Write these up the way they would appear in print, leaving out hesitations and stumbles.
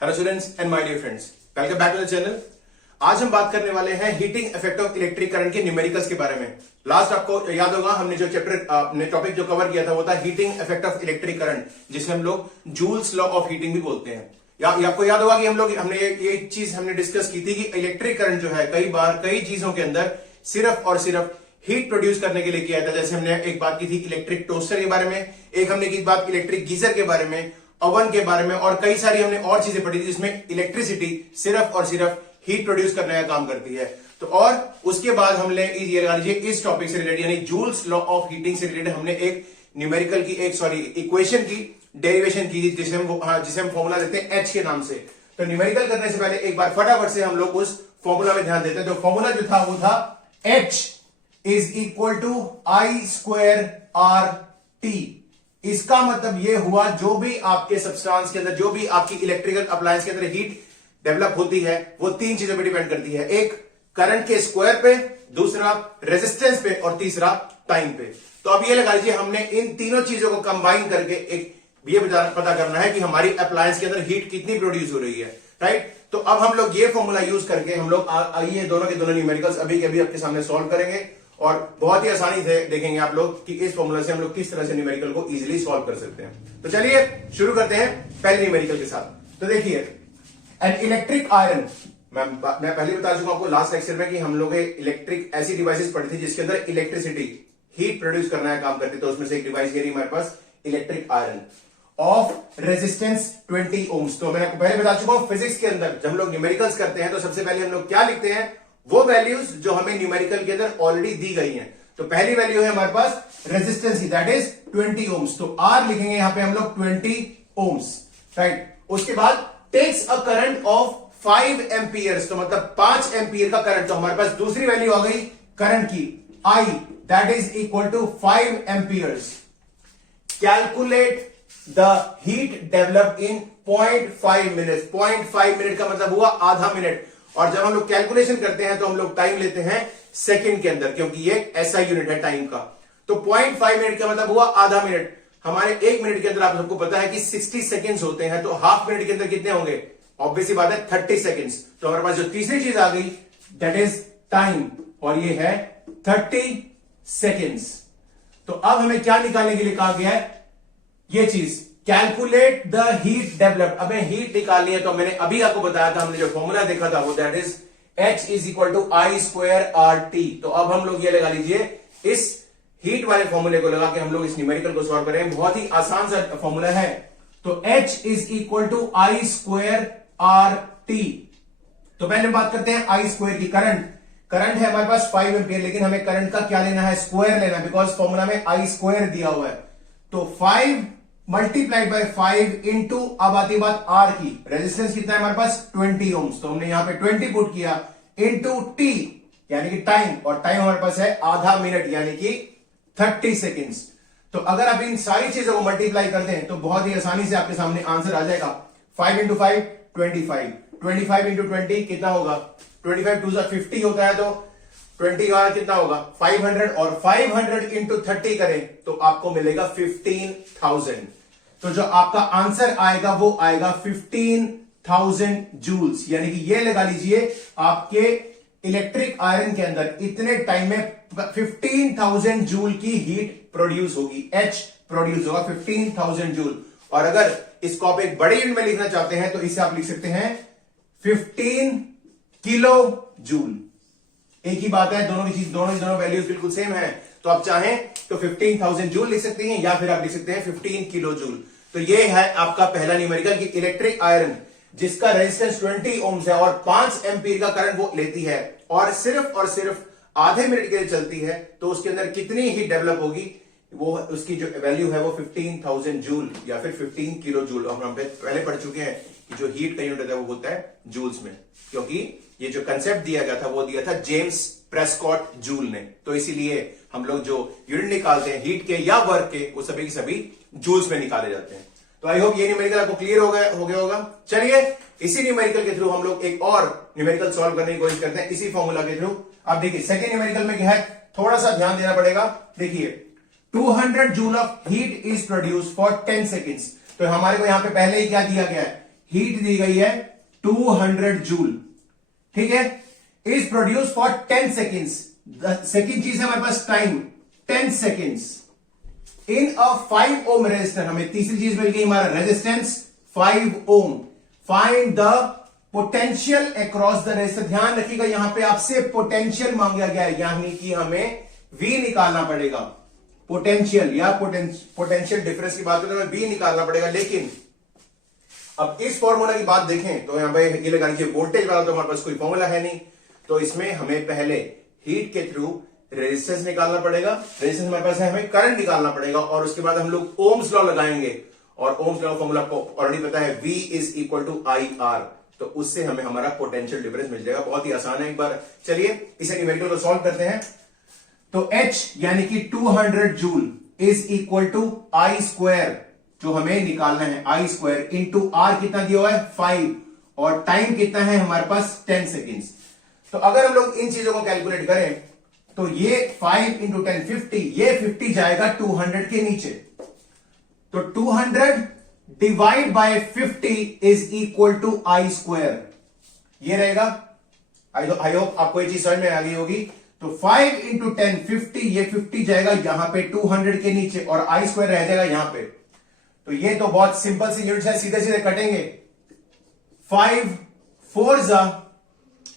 Hello students and my dear friends, welcome back to the channel. आज हम बात करने वाले हैं heating effect of electric current के न्यूमेरिकल्स के बारे में। लास्ट आपको याद होगा हमने जो टॉपिक जो कवर किया था वो था heating effect of electric current, जिसे हम लोग जूल्स लॉ ऑफ हीटिंग भी बोलते हैं। आपको याद होगा कि हमने ये चीज हमने डिस्कस की थी कि इलेक्ट्रिक करंट जो है कई बार कई चीजों के अंदर सिर्फ और सिर्फ हीट प्रोड्यूस करने के लिए किया था। जैसे हमने एक बात की थी इलेक्ट्रिक टोस्टर के बारे में, एक हमने की बात इलेक्ट्रिक गीजर के बारे में, ओवन के बारे में, और कई सारी हमने और चीजें पढ़ी थी जिसमें इलेक्ट्रिसिटी सिर्फ और सिर्फ हीट प्रोड्यूस करने का काम करती है। तो और उसके बाद हमने ये लगा लीजिए इस टॉपिक से रिलेटेड यानी जूल्स लॉ ऑफ हीटिंग से रिलेटेड हमने एक न्यूमेरिकल की इक्वेशन की डेरिवेशन की जिसे हम फॉर्मूला देते हैं एच के नाम से। तो न्यूमेरिकल करने से पहले एक बार फटाफट से हम लोग उस फॉर्मूला में ध्यान देते हैं। तो फॉर्मूला जो था वो था H is equal to I square R T. इसका मतलब यह हुआ जो भी आपके सब्सटेंस के अंदर, जो भी आपकी इलेक्ट्रिकल अप्लायंस के अंदर हीट डेवलप होती है वो तीन चीजों पर डिपेंड करती है। एक करंट के स्क्वायर पे, दूसरा रेजिस्टेंस पे, और तीसरा टाइम पे। तो अब ये लगा लीजिए हमने इन तीनों चीजों को कंबाइन करके एक ये पता करना है कि हमारी अप्लायंस के अंदर हीट कितनी प्रोड्यूस हो रही है, राइट। तो अब हम लोग ये फॉर्मूला यूज करके हम लोग आइए दोनों के दोनों न्यूमेरिकल्स अभी के अभी आपके सामने सॉल्व करेंगे और बहुत ही आसानी से देखेंगे आप लोग कि इस फॉर्मूला से हम लोग किस तरह से न्यूमेरिकल को इजीली सॉल्व कर सकते हैं। तो चलिए शुरू करते हैं पहले न्यूमेरिकल के साथ। तो देखिए एन इलेक्ट्रिक आयरन, मैं पहले बता चुका हूं आपको लास्ट लेक्चर में कि हम लोग इलेक्ट्रिक ऐसी डिवाइसेस पढ़ी थी जिसके अंदर इलेक्ट्रिसिटी हीट प्रोड्यूस करना है काम करती है। तो उसमें से एक डिवाइस ये रही हमारे पास electric iron of resistance 20 ohms. तो मैंने आपको पहले बता चुका हूं फिजिक्स के अंदर जब हम लोग न्यूमेरिकल्स करते हैं तो सबसे पहले हम लोग क्या लिखते हैं, वो वैल्यूज जो हमें न्यूमेरिकल के अंदर ऑलरेडी दी गई हैं। तो पहली वैल्यू है हमारे पास रेजिस्टेंस की, दैट इज 20 ओम्स। तो आर लिखेंगे यहां पे हम लोग 20 ओम्स, राइट। उसके बाद takes a current of 5 amperes, तो मतलब 5 एम्पियर का करंट। तो हमारे पास दूसरी वैल्यू आ गई करंट की I, that is equal to 5 amperes. Calculate the heat develop in 0.5 minute. 0.5 minute का मतलब हुआ आधा मिनट, और जब हम लोग कैलकुलेशन करते हैं तो हम लोग टाइम लेते हैं सेकंड के अंदर, क्योंकि ये ऐसा यूनिट है टाइम का। तो 0.5 मिनट का मतलब हुआ आधा मिनट। हमारे एक मिनट के अंदर आप सबको पता है कि 60 सेकंड्स होते हैं, तो हाफ मिनट के अंदर कितने होंगे, ऑब्वियसली बात है 30 सेकंड्स। तो हमारे पास जो तीसरी चीज आ गई दैट इज टाइम, और ये है 30 सेकंड्स। तो अब हमें क्या निकालने के लिए कहा गया है, ये चीज कैलकुलेट द हीट डेवलप। अब हीट निकालनी है तो मैंने अभी आपको बताया था, हमने जो फॉर्मूला देखा था वो that is H is equal to I square R T. तो अब हम लोग ये लगा लीजिए इस हीट वाले फॉर्मूले को लगा के हम लोग इस न्यूमेरिकल को सॉल्व करें। बहुत ही आसान सा फॉर्मूला है। तो H is equal to I square R T. तो पहले बात करते हैं आई स्क्वायर की। करंट है हमारे पास 5 एम्पियर, लेकिन हमें करंट का क्या लेना है, स्क्वायर लेना है, बिकॉज फॉर्मूला में आई स्क्वायर दिया हुआ है। तो 5 मल्टीप्लाइड बाय 5 इंटू, अब आती बात आर की, रेजिस्टेंस कितना है हमारे पास 20 ओम्स। तो हमने यहां पे 20 पुट किया इंटू टी यानी कि टाइम, और टाइम हमारे पास है आधा मिनट यानी कि 30 सेकेंड्स। तो अगर आप इन सारी चीजों को मल्टीप्लाई कर दें तो बहुत ही आसानी से आपके सामने आंसर आ जाएगा। 5 इंटू 5 25, 25 इंटू 20 कितना होगा, 25 2 50 होता है, तो 20 का कितना होगा 500, और 500 इंटू 30 करें तो आपको मिलेगा 15,000। तो जो आपका आंसर आएगा वो आएगा 15,000 जूल्स, यानी कि ये लगा लीजिए आपके इलेक्ट्रिक आयरन के अंदर इतने टाइम में 15,000 जूल की हीट प्रोड्यूस होगी, एच प्रोड्यूस होगा 15,000 जूल। और अगर इसको आप एक बड़े यूनिट में लिखना चाहते हैं तो इसे आप लिख सकते हैं 15 किलो जूल। एक ही बात है, दोनों वैल्यूज बिल्कुल सेम है। तो आप चाहें तो 15,000 जूल लिख सकते हैं या फिर आप लिख सकते हैं 15 किलो जूल। तो ये है आपका पहला न्यूमेरिकल की इलेक्ट्रिक आयरन जिसका रेजिस्टेंस 20 ओम्स है और 5 एम्पीयर का करंट वो लेती है और सिर्फ आधे मिनट के लिए चलती है, तो उसके अंदर कितनी हीट डेवलप होगी, वो उसकी जो वैल्यू है वो 15,000 जूल या फिर 15 किलो जूल। हम पहले पढ़ चुके हैं कि जो हीट का यूनिट है वो होता है जूल्स में, क्योंकि ये जो कंसेप्ट दिया गया था वो दिया था जेम्स प्रेस्कॉट जूल ने। तो इसीलिए हम लोग जो यूनिट निकालते हैं हीट के या वर्क के वो सभी के सभी जूल्स में निकाले जाते हैं। तो आई होप ये न्यूमेरिकल आपको क्लियर हो गया होगा। चलिए इसी न्यूमेरिकल के थ्रू हम लोग एक और न्यूमेरिकल सॉल्व करने की कोशिश करते हैं इसी फॉर्मूला के थ्रू। अब देखिए सेकेंड न्यूमेरिकल में क्या है, थोड़ा सा ध्यान देना पड़ेगा। देखिए 200 joule of heat is produce for 10 seconds. तो हमारे को यहां पे पहले ही क्या दिया गया है हीट दी गई है 200 जूल, ठीक है, is produce for 10 seconds. Second चीज है हमारे पास time 10 seconds in a 5 ohm resistor. हमें तीसरी चीज मिल गई हमारा resistance 5 ohm. Find the potential across the resistor. ध्यान रखिएगा यहां पे आपसे पोटेंशियल मांगा गया है, यानी कि हमें V निकालना पड़ेगा। पोटेंशियल या पोटेंशियल डिफरेंस की बात करें तो हमें V निकालना पड़ेगा। लेकिन अब इस फॉर्मूला की बात देखें तो यहां पे ये लगा लीजिए वोल्टेज वाला तो हमारे पास कोई फॉर्मूला है नहीं, तो इसमें हमें पहले हीट के थ्रू रेजिस्टेंस निकालना पड़ेगा। रेजिस्टेंस हमारे पास है, हमें करंट निकालना पड़ेगा और उसके बाद हम लोग ओम्स लॉ लगाएंगे और ओम्स लॉ फॉर्मूला आपको ऑलरेडी पता है, V is equal to IR, तो उससे हमें हमारा पोटेंशियल डिफरेंस मिल जाएगा। बहुत ही आसान है। एक बार चलिए इसे न्यूमेरिकल को सॉल्व करते हैं। तो H यानी कि 200 joule is equal to I square, जो हमें निकालना है I स्क्वायर इंटू R कितना दिया हुआ है 5 और टाइम कितना है हमारे पास 10 सेकेंड्स। तो अगर हम लोग इन चीजों को कैलकुलेट करें तो ये 5 इंटू 10 50, ये 50 जाएगा 200 के नीचे, तो 200 divide by 50 is equal to I square, ये रहेगा। आई होप आपको ये चीज समझ में आ गई होगी। तो 5 इंटू 10 50, ये 50 जाएगा यहां पे 200 के नीचे और I स्क्वायर रह जाएगा यहां पे। तो ये तो बहुत सिंपल सी यूनिट्स है, सीधे सीधे कटेंगे। 5 4 जा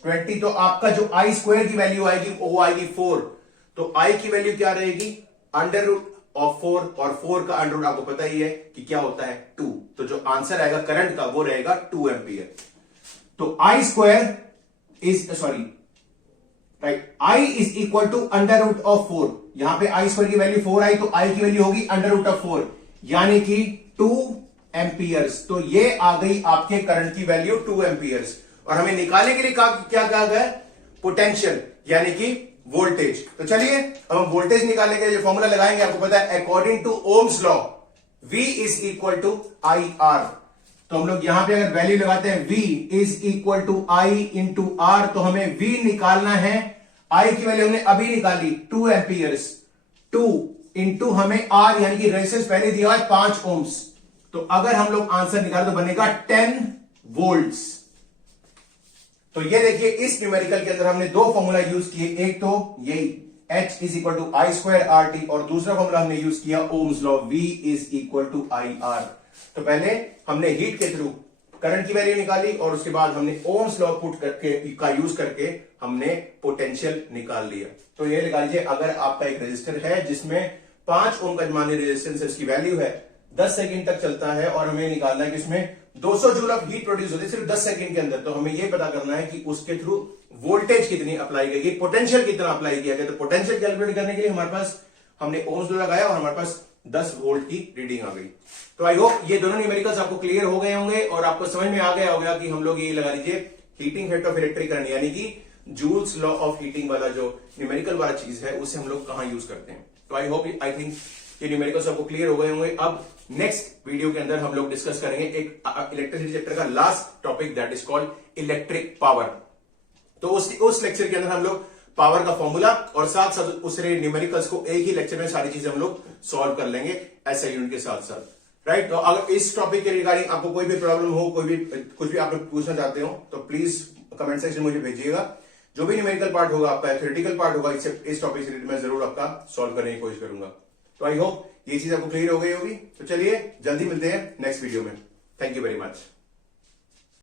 20, तो आपका जो I स्क्वायर की वैल्यू आएगी वो आएगी 4। तो I की वैल्यू क्या रहेगी, अंडर रूट ऑफ 4, और 4 का अंडर रूट आपको पता ही है कि क्या होता है 2। तो जो आंसर आएगा करंट का वो रहेगा 2 एम्पियर। तो I square is right, I is equal to under root of 4। यहां पे I स्क्वायर की वैल्यू 4 आई, तो I की वैल्यू होगी अंडर रूट ऑफ 4 यानी कि 2 एम्पियर्स। तो ये आ गई आपके करंट की वैल्यू 2 एम्पियर्स। और हमें निकालने के लिए क्या कहा गया, पोटेंशियल यानी कि वोल्टेज। तो चलिए अब हम वोल्टेज निकालने के लिए फॉर्मूला लगाएंगे। आपको पता है according to ohm's law V is equal to IR। तो हम लोग यहां पे अगर वैल्यू लगाते हैं V is equal to I into R, तो हमें V निकालना है। I की वैल्यू हमने अभी निकाली 2 एम्पियर्स, 2 इंटू हमें R यानी कि रेजिस्टेंस पहले दिया है 5 ओम्स। तो अगर हम लोग आंसर निकालें तो बनेगा 10 वोल्ट्स। तो ये देखिए इस न्यूमेरिकल के अंदर हमने दो फॉर्मूला यूज किए, एक तो यही H is equal to I square RT और दूसरा फॉर्मूला हमने यूज किया ohm's law V is equal to IR। तो पहले हमने हीट के थ्रू करंट की वैल्यू निकाली और उसके बाद हमने ओम्स लॉ पुट करके का यूज करके हमने पोटेंशियल निकाल लिया। तो ये लगा लीजिए अगर आपका एक रेजिस्टर है जिसमें 5 ओम का मान्य रेजिस्टेंस इसकी वैल्यू है, 10 सेकंड तक चलता है और हमें निकालना है कि उसमें 200 जूल ऑफ हीट प्रोड्यूस होती है सिर्फ 10 सेकंड के अंदर। तो हमें यह पता करना है कि उसके थ्रू वोल्टेज कितनी अप्लाई गई, पोटेंशियल कितना अप्लाई किया गया। तो पोटेंशियल कैलकुलेट करने के लिए हमारे पास हमने ओम्स लॉ लगाया और हमारे पास 10 वोल्ट की रीडिंग आ गई। तो आई होप ये दोनों न्यूमेरिकल्स आपको क्लियर हो गए होंगे और आपको समझ में आ गया होगा कि हम लोग ये लगा लीजिए heating effect of electric current यानी कि जूल्स लॉ ऑफ हीटिंग वाला जो न्यूमेरिकल वाला चीज है उसे हम लोग कहां यूज करते हैं। तो आई होप आई थिंक ये न्यूमेरिकल्स आपको क्लियर हो गए होंगे। अब नेक्स्ट वीडियो के अंदर हम लोग डिस्कस करेंगे एक इलेक्ट्रिसिटी चैप्टर का last topic that is called electric power. तो उस लेक्चर के अंदर हम लोग पावर का फॉर्मूला और साथ साथ उसरे न्यूमेरिकल्स को एक ही लेक्चर में सारी चीजें हम लोग सॉल्व कर लेंगे ऐसे यूनिट के साथ साथ, राइट। तो अगर इस टॉपिक के रिगार्डिंग आपको कोई भी प्रॉब्लम हो, कोई भी कुछ भी आप लोग पूछना चाहते हो तो प्लीज कमेंट सेक्शन में मुझे भेजिएगा। जो भी न्यूमेरिकल पार्ट होगा आपका, थ्योरेटिकल पार्ट होगा, इस टॉपिक से मैं जरूर आपका सॉल्व करने की कोशिश करूंगा। तो आई होप ये चीज आपको क्लियर हो गई होगी। तो चलिए जल्दी मिलते हैं नेक्स्ट वीडियो में। Thank you very much.